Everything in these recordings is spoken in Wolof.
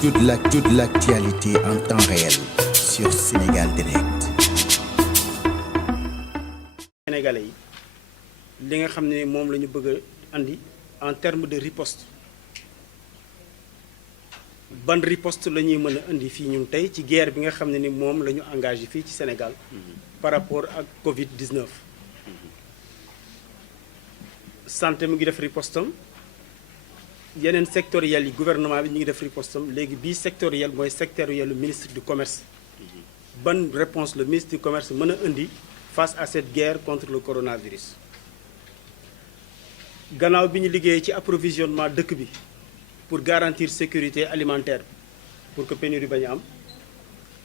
Toute l'actualité en temps réel sur Sénégal Direct. Sénégalais yi li nga xam ne moom la ñu bëgg a andi en terme de riposte ban riposte la ñuy mën a indi fii ñun tey ci guerre bi nga xam ne ni moom la ñu engagé fii ci Sénégal par rapport ak Covid-19. santé mu ngi def ripostam yeneen sectoriel yi gouvernement bi ñu ngi def ripostam léegi bii sectoriel mooy sectoriel ministre du commerce. ban réponse le ministre du commerce mën a indi face à cette guerre contre le coronavirus. gannaaw bi ñu liggéeyee ci approvisionnement dëkk bi pour garantir sécurité alimentaire pour que pénurie bañ a am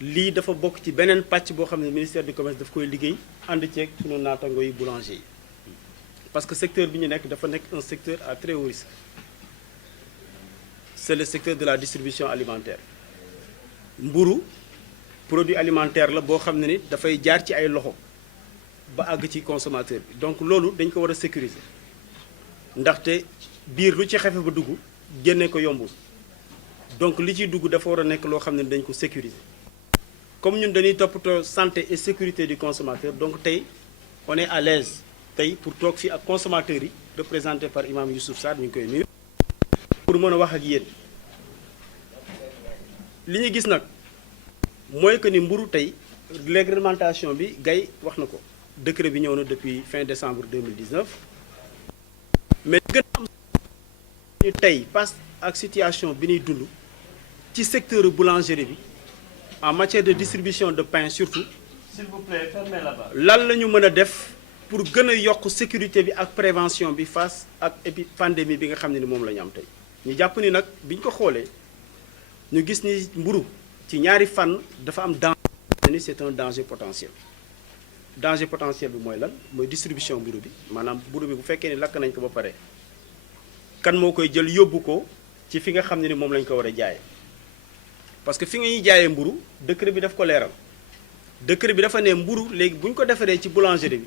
lii dafa bokk ci beneen pàcc boo xam ne ministère du commerce daf koy liggéey ànd ceeg sunu naatango yi boulanger yi parce que secteur bi ñu nekk dafa nekk un secteur à très haut risque c'est le secteur de la distribution alimentaire. mburu produit alimentaire la boo xam ne ni dafay jaar ci ay loxo ba àgg ci consommateur bi donc loolu dañ ko war a sécuriser ndaxte biir lu ci xefe ba dugg génne ko yombul donc li ciy dugg dafa war a nekk loo xam ne dañ ko sécuriser comme ñun dañuy toppatoo santé et sécurité du consommateur donc tey on est à l'aise tey pour toog fii ak consommateurs yi représenté par imam Youssouf Sarr ñu ngi koy nuyu pour mën a wax ak yéen li ñu gis nag mooy que ni mburu tey réglementation bi gay wax na ko décret bi ñëw na depuis fin décembre 2019 mais gën a am ñu tey parce ak situation bi ñuy dund ci secteur boulangerie bi en matière de distribution de pain surtout s'il vous plaît fermez là-bas. lan la ñu mën a def pour gën a yokk sécurité bi ak prévention bi face ak pandémie bi nga xam ne ni moom la ñu am tey ñu jàpp ni nag bi ñu ko xoolee ñu gis ni mburu ci ñaari fànn dafa am danger ni c'est un danger potentiel bi mooy lan mooy distribution mburu bi maanaam mburu bi bu fekkee ni lakk nañ ko ba pare kan moo koy jël yóbbu ko ci fi nga xam ne ni moom lañ ko war a jaayee parce que fi nga ñuy jaayee mburu décret bi daf ko leeral décret bi dafa ne mburu léegi bu ñu ko defaree ci boulangerie bi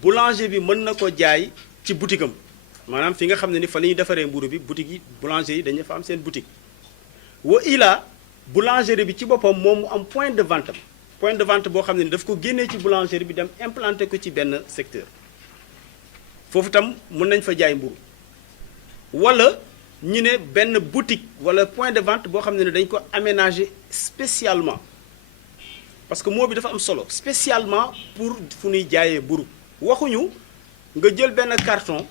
boulanger bi mën na ko jaay ci boutique am maanaam fi nga xam ne ni fa la ñuy defaree mburu bi boutique yi boulanger yi dañu fa am seen boutique wa ila boulangerie bi ci boppam moom mu am point de vente boo xam ne ni daf ko génnee ci boulangerie bi dem implanté ko ci benn secteur foofu tam mën nañ fa jaay mburu wala ñu ne benn boutique wala point de vente boo xam ne ni dañ ko aménagé spécialement parce que moo bi dafa am solo spécialement pour fu ñuy jaayee mburu waxuñu nga jël benn carton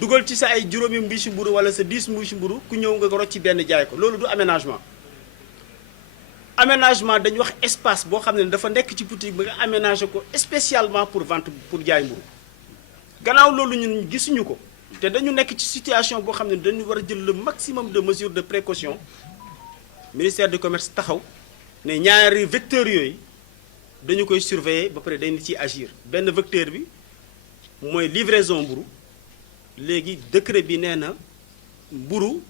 dugal ci sa ay juróomi mbiisu mburu wala sa 10 mbiisu mburu ku ñëw nga rocc ci benn jaay ko loolu du aménagement dañu wax espace boo xam ne dafa nekk ci boutique bi nga aménagé ko spécialement pour vente pour jaay mburu gannaaw loolu ñun gisuñu ko te dañu nekk ci situation boo xam ne dañu war a jël le maximum de mesures de précaution ministère du commerce taxaw ne ñaari vecteurs yooyu dañu koy surveiller ba pare dañu ciy agir benn vecteur bi mooy livraison mburu léegi décret bi nee na mburu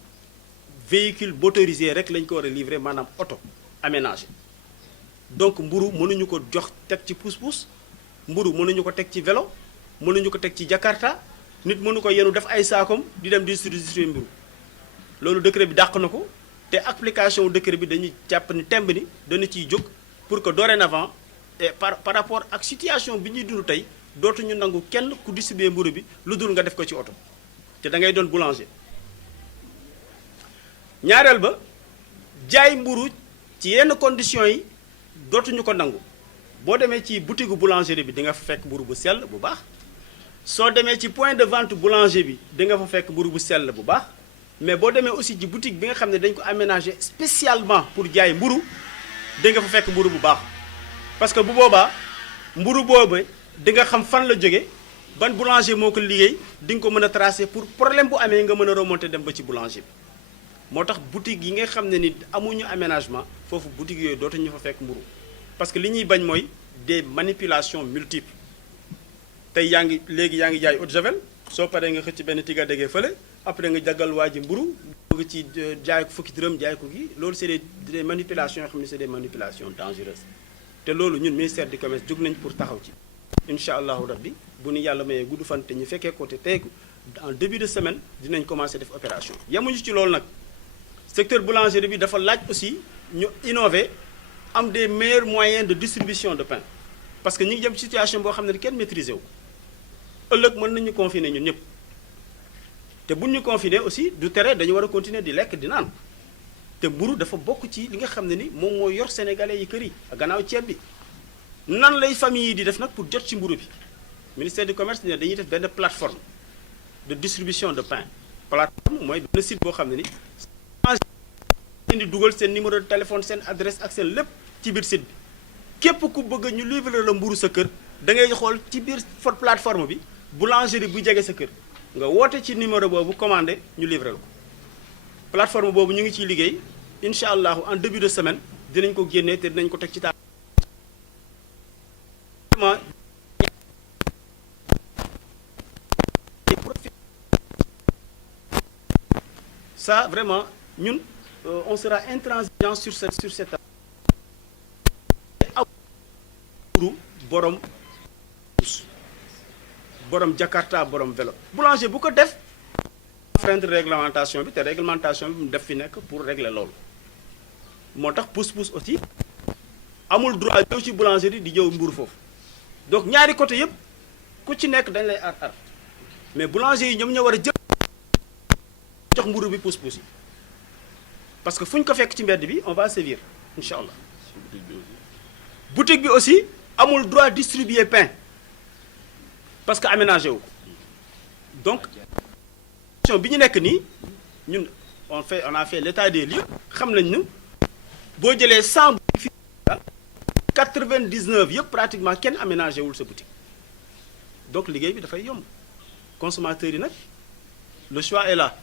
véhicule motorisé rek lañ ko war a livrer maanaam oto aménagé donc mburu mënuñu ko jox teg ci pousse-pousse mburu mënuñu ko teg ci vélo mënuñu ko teg ci jakarta nit mënu ko yenu def ay saakom di dem di distribuer mburu loolu décret bi dàq na ko te application décret bi dañuy jàpp ni temb ni dana ciy jóg pour que dorénavant et par rapport ak situation bi ñuy dund tey dootuñu nangu kenn ku distribuer mburu bi lu dul nga def ko ci oto te da ngay doon boulanger ñaareel ba jaay mburu ci yenn conditions yi dootuñu ko nangu boo demee ci boutique boulangerie bi di nga fa fekk mburu bu sell bu baax soo demee ci point de vente boulanger bi di nga fa fekk mburu bu sell bu baax mais boo demee aussi ci boutique bi nga xam ne dañ ko aménagé spécialement pour jaay mburu di nga fa fekk mburu bu baax parce que bu boobaa mburu boobu di nga xam fan la jóge ban boulanger moo ko liggéey di nga ko mën a tracer pour problème bu amee nga mën a remonter dem ba ci boulanger bi moo tax boutique yi nga xam ne ni amuñu aménagement foofu boutique yooyu dootuñu fa fekk mburu parce que li ñuy bañ mooy des manipulations multiples tey yaa ngi jaay eau de javel soo paree nga xëcc benn tiga dégee fële après nga jaggal waa ji mburu bëgg ci jaay ko fukki dërëm jaay ko gi loolu c'est des manipulations yoo xam ne c'est des manipulations dangereuses te loolu ñun ministère du commerce jóg nañ pour taxaw ci incha allahu rabbi bu ñu yàlla mayee gudd fan te ñu fekkee ko te tey en début de semaine dinañ commencer def opération yemuñu ci loolu nag secteur boulangerie bi dafa laaj aussi ñu innover am des meilleurs moyens de distribution de pain parce que ñu ngi jëm situation boo xam ne kenn maîtriser wu ëllëg mën nañu confiner ñun ñëpp te buñ ñu confiner aussi du tere dañu war a continuer di lekk di naan te mburu dafa bokk ci li nga xam ne ni moom moo yor sénégalais yi kër yi gannaaw ceeb bi nan lay famille yi di def nag pour jot ci mburu bi ministère du commerce ne dañuy def benn plateforme de distribution de pain plateforme mooy benn site boo xam ne ni di dugal seen numéro de téléphone seen adresse ak seen lépp ci biir site bi képp ku bëgg ñu livrer la mburu sa kër da ngay xool ci biir plateforme bi boulangerie bu jege sa kër nga woote ci numéro boobu commandé ñu livrer la ko plateforme boobu ñu ngi ciy liggéey incha allahu en début de semaine dinañ ko génnee te dinañ ko teg ci taal. Ça vraiment ñun on sera intransigeant sur cette borom Jakarta borom vélo boulanger bu ko def freindre réglementation bi te réglementation bi mu def fi nekk pour régler loolu moo tax pousse-pousse aussi amul droit ñëw ci boulangerie di jëw mburu foofu donc ñaari côté yëpp ku ci nekk dañ lay ar mais boulanger yi ñoom ñoo war a jël jox mburu bi pousse-pousse yi parce que fu ñu ko fekk ci mbedd bi on va sévir incha allah boutique bi aussi amul droit distribuer pain parce que aménagé wu ko donc bi ñu nekk nii ñun on a fait l'état des lieux xam nañ ne boo jëlee 100 boutiques fii 99 yëpp pratiquement kenn aménagé wul sa boutique donc liggéey bi dafay yomb consommateurs yi nag le choix est là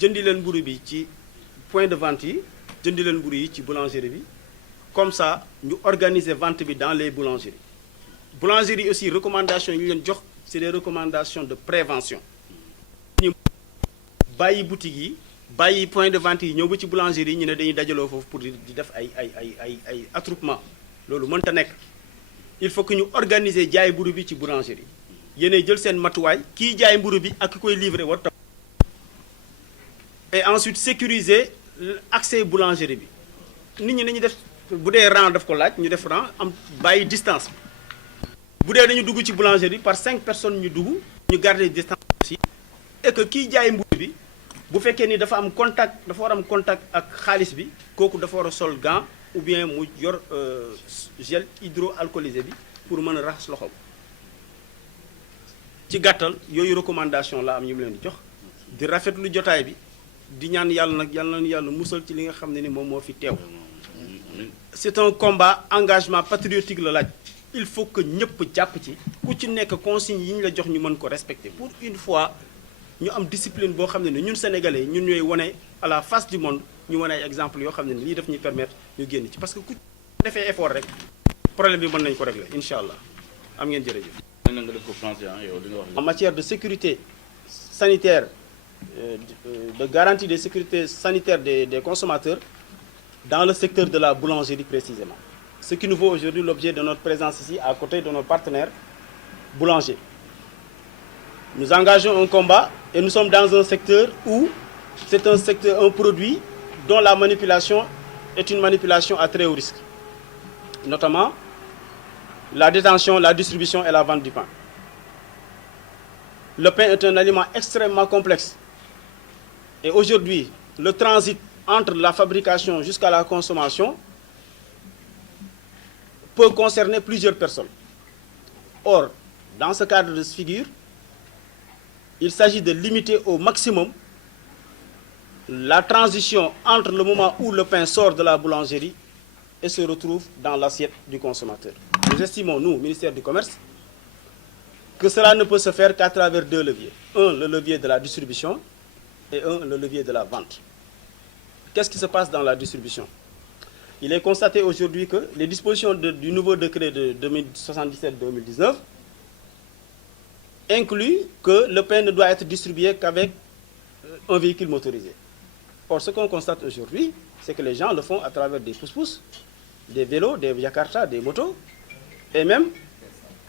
jëndi leen mburu bi ci point de vente yi jëndi leen mburu yi ci boulangerie bi comme ça ñu organiser vente bi dans les boulangeries boulangerie aussi recommandations yi ñu leen jox c'est des recommandations de prévention ñu bàyyi boutique yi bàyyi point de vente yi ñëw ba ci boulangerie yi ñu ne dañuy dajaloo foofu pour di def ay attroupement loolu mënta nekk il faut que ñu organiser jaay mburu bi ci boulangerie yéenay jël seen matuwaay kii jaay mburu bi ak ki koy livrer war et ensuite sécuriser accès boulangerie bi nit ñi nañu def bu dee rang daf ko laaj ñu def rang am bàyyi distance bi bu dee dañu dugg ci boulangerie par 5 personnes ñu dugg ñu garder distance aussi et que kiy jaay mburu bi bu fekkee ni dafa am contact dafa war am contact ak xaalis bi kooku dafa war a sol gant ou bien mu yor gel hydroalcoolisé bi pour mën a raxas loxoom ci gàttal yooyu recommandation la am ñu mu leen di jox di rafetlu jotaay bi di ñaan yàlla nag yàlla na yàlla musal ci li nga xam ne ni moom moo fi teew c'est un combat engagement patriotique la laaj il faut que ñëpp jàpp ci ku ci nekk consigne yi ñu la jox ñu mën ko respecter pour une fois ñu am discipline boo xam ne ni ñun sénégalais ñun ñooy wane à la face du monde ñu wane ay exemple yoo xam ne ni lii daf ñuy permettre ñu génn ci parce que ku defee effort rek problème bi mën nañu ko régler incha allah am ngeen jërëjëf. En matière de sécurité sanitaire de garantie des sécurités sanitaires des consommateurs dans le secteur de la boulangerie précisément. Ce qui nous vaut aujourd'hui l'objet de notre présence ici à côté de nos partenaires boulangers. Nous engageons un combat et nous sommes dans un secteur où c'est un produit dont la manipulation est une manipulation à très haut risque. Notamment la détention, la distribution et la vente du pain. Le pain est un aliment extrêmement complexe. Et aujourd'hui, le transit entre la fabrication jusqu'à la consommation peut concerner plusieurs personnes. Or, dans ce cadre de figure, il s'agit de limiter au maximum la transition entre le moment où le pain sort de la boulangerie et se retrouve dans l'assiette du consommateur. Nous estimons, nous, ministère du Commerce, que cela ne peut se faire qu'à travers deux leviers. Un, le levier de la distribution et un, le levier de la vente. Qu'est-ce qui se passe dans la distribution? Il est constaté aujourd'hui que les dispositions du nouveau décret de 2077-2019 incluent que le pain ne doit être distribué qu'avec un véhicule motorisé. Or, ce qu'on constate aujourd'hui, c'est que les gens le font à travers des pousse-pousse, des vélos, des Jakarta, des motos, et même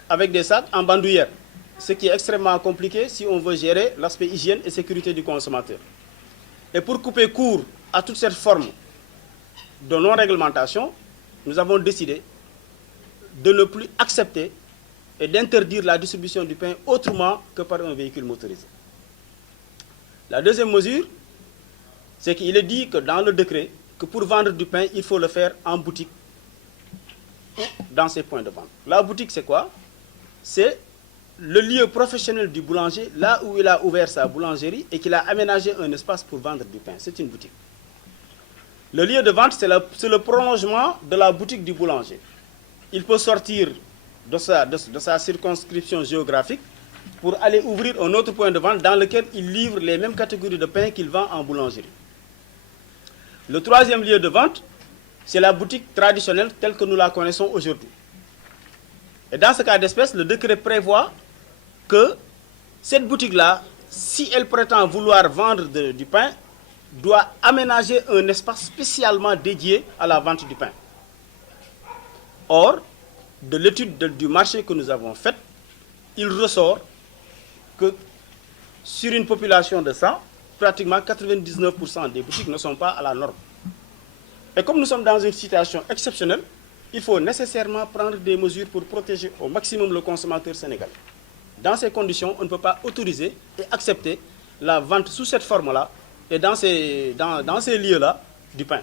avec des sacs en bandoulière, ce qui est extrêmement compliqué si on veut gérer l'aspect hygiène et sécurité du consommateur. Et pour couper court à toute cette forme de non-réglementation, nous avons décidé de ne plus accepter et d'interdire la distribution du pain autrement que par un véhicule motorisé. La deuxième mesure, c'est qu'il est dit que dans le décret, que pour vendre du pain, il faut le faire en boutique ou dans ses points de vente. La boutique, c'est quoi? C'est le lieu professionnel du boulanger, là où il a ouvert sa boulangerie et qu'il a aménagé un espace pour vendre du pain. C'est une boutique. Le lieu de vente, c'est le prolongement de la boutique du boulanger. Il peut sortir de sa circonscription géographique pour aller ouvrir un autre point de vente dans lequel il livre les mêmes catégories de pain qu'il vend en boulangerie. Le troisième lieu de vente, c'est la boutique traditionnelle telle que nous la connaissons aujourd'hui. Et dans ce cas d'espèce, le décret prévoit que cette boutique-là, si elle prétend vouloir vendre du pain, doit aménager un espace spécialement dédié à la vente du pain. Or, de l'étude du marché que nous avons faite, il ressort que sur une population de 100, pratiquement 99% des boutiques ne sont pas à la norme. Et comme nous sommes dans une situation exceptionnelle, il faut nécessairement prendre des mesures pour protéger au maximum le consommateur sénégalais. Dans ces conditions, on ne peut pas autoriser et accepter la vente sous cette forme-là et dans ces lieux-là du pain.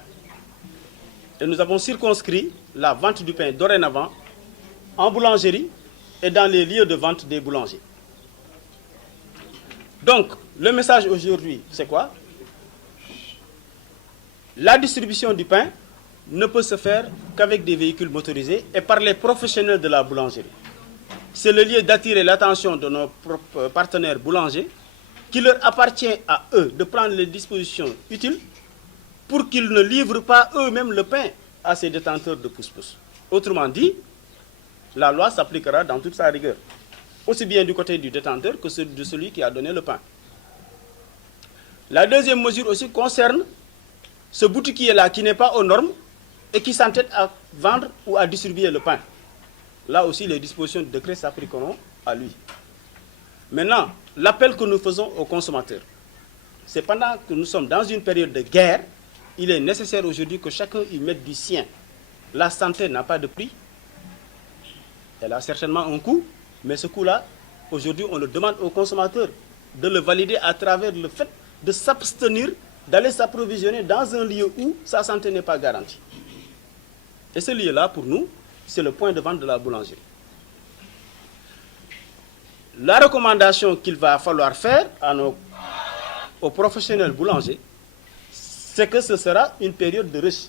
Et nous avons circonscrit la vente du pain dorénavant en boulangerie et dans les lieux de vente des boulangers. Donc, le message aujourd'hui, c'est quoi? La distribution du pain ne peut se faire qu'avec des véhicules motorisés et par les professionnels de la boulangerie. C'est le lieu d'attirer l'attention de nos partenaires boulangers, qui leur appartient à eux de prendre les dispositions utiles pour qu'ils ne livrent pas eux-mêmes le pain à ces détenteurs de pousse-pousse. Autrement dit, la loi s'appliquera dans toute sa rigueur, aussi bien du côté du détenteur que de celui qui a donné le pain. La deuxième mesure aussi concerne ce boutiquier-là qui n'est pas aux normes et qui s'entête à vendre ou à distribuer le pain. Là aussi, les dispositions du décret s'appliqueront à lui. Maintenant, l'appel que nous faisons aux consommateurs, c'est pendant que nous sommes dans une période de guerre, il est nécessaire aujourd'hui que chacun y mette du sien. La santé n'a pas de prix. Elle a certainement un coût, mais ce coût-là, aujourd'hui, on le demande aux consommateurs de le valider à travers le fait de s'abstenir d'aller s'approvisionner dans un lieu où sa santé n'est pas garantie. Et ce lieu-là, pour nous, c'est le point de vente de la boulangerie. La recommandation qu'il va falloir faire aux professionnels boulangers, c'est que ce sera une période de rush.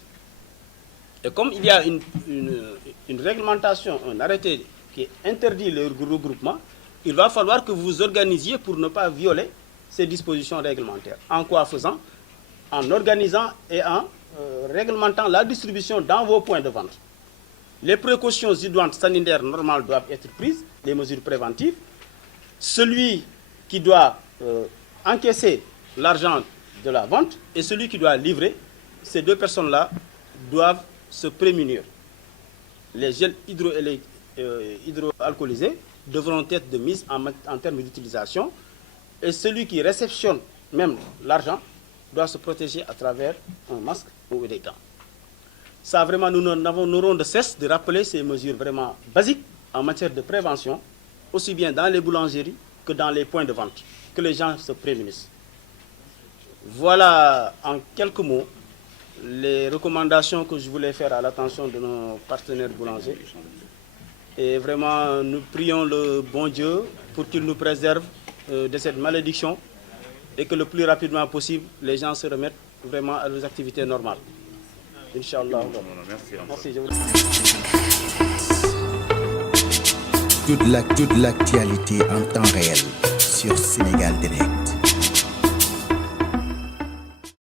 Et comme il y a une réglementation, un arrêté qui interdit le regroupement, il va falloir que vous vous organisiez pour ne pas violer ces dispositions réglementaires. En quoi faisant? En organisant et en réglementant la distribution dans vos points de vente. Les précautions idoines sanitaires normales doivent être prises, les mesures préventives. Celui qui doit encaisser l'argent de la vente et celui qui doit livrer, ces deux personnes-là doivent se prémunir. Les gels hydroalcoolisés devront être de mise en termes d'utilisation et celui qui réceptionne même l'argent doit se protéger à travers un masque ou des gants. Ça, vraiment, nous n'aurons de cesse de rappeler ces mesures vraiment basiques en matière de prévention, aussi bien dans les boulangeries que dans les points de vente, que les gens se prémunissent. Voilà en quelques mots les recommandations que je voulais faire à l'attention de nos partenaires boulangers. Et vraiment, nous prions le bon Dieu pour qu'il nous préserve de cette malédiction et que le plus rapidement possible, les gens se remettent vraiment à leurs activités normales. Inch'Allah. Merci. Toute l'actualité en temps réel sur Sénégal Direct.